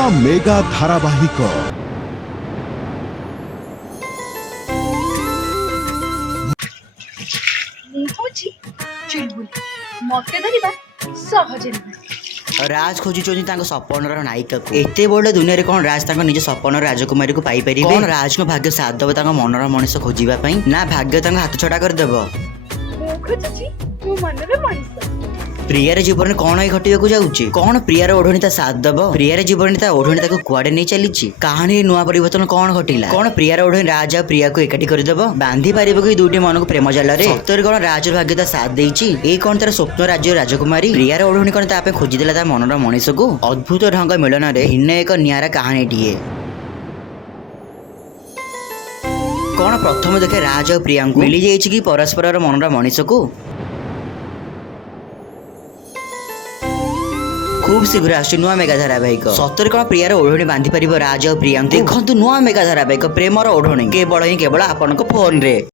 ନୂଆ ମେଗା ଧାରାବାହିକ मते धरिबा सहज राज खोजुଛନ୍ତି ତାଙ୍କ ସପନର ନାୟିକାକୁ। ଏତେ ବଡ଼ ଦୁନିଆରେ କ'ଣ ରାଜ ତାଙ୍କ ନିଜ ସପନର ରାଜକୁମାରୀକୁ ପାଇପାରିବେ? କ'ଣ ରାଜଙ୍କ ଭାଗ୍ୟ ସାଥ ଦେବ ତାଙ୍କ ମନର ମଣିଷ ଖୋଜିବା ପାଇଁ? ନା ଭାଗ୍ୟ ତାଙ୍କ ହାତ ଛଡ଼ା କରିଦେବ? ମୁଁ ଖୋଜୁଛି ମୋ ମନର ମଣିଷ। ପ୍ରିୟାର ଜୀବନରେ କ'ଣ ଏଇ ଘଟିବାକୁ ଯାଉଛି? କ'ଣ ପ୍ରିୟାର ଓଢ଼ଣୀ ତା ସାଥ ଦେବ? ପ୍ରିୟାର ଜୀବନରେ ତା ଓଢ଼ଣୀ ତାକୁ କୁଆଡ଼େ ନେଇ ଚାଲିଛି? କାହାଣୀରେ ନୂଆ ପରିବର୍ତ୍ତନ କ'ଣ ଘଟିଲା? କ'ଣ ପ୍ରିୟାର ଓଢ଼ଣୀ ରାଜ ଆଉ ପ୍ରିୟାକୁ ଏକାଠି କରିଦେବ? ବାନ୍ଧି ପାରିବ କି ଦୁଇଟି ମନକୁ ପ୍ରେମ ଜାଲରେ? ସତରେ କ'ଣ ରାଜର ଭାଗ୍ୟ ତା ସାଥ ଦେଇଛି? ଏଇ କ'ଣ ତାର ସ୍ୱପ୍ନ ରାଜ୍ୟର ରାଜକୁମାରୀ? ପ୍ରିୟାର ଓଢ଼ଣୀ କ'ଣ ତା ପାଇଁ ଖୋଜିଦେଲା ତା ମନର ମଣିଷକୁ? ଅଦ୍ଭୁତ ଢଙ୍ଗ ମିଳନରେ ଭିନ୍ନ ଏକ ନିଆରା କାହାଣୀଟିଏ। କ'ଣ ପ୍ରଥମ ଦେଖେ ରାଜ ଆଉ ପ୍ରିୟାଙ୍କୁ ମିଳିଯାଇଛି କି ପରସ୍ପରର ମନର ମଣିଷକୁ? खूब शीघ्र आसुଛି ନୂଆ ମେଗା ଧାରାବାହିକ। ସତରେ କ'ଣ ପ୍ରିୟାର ଓଢ଼ଣୀ ବାନ୍ଧି ପାରିବ ରାଜ ଆଉ ପ୍ରିୟାଙ୍କୁ? ଦେଖନ୍ତୁ ନୂଆ ମେଗା ଧାରାବାହିକ ପ୍ରେମର ଓଢ଼ଣୀ କେବଳ ଆପଣଙ୍କ ଫୋନରେ।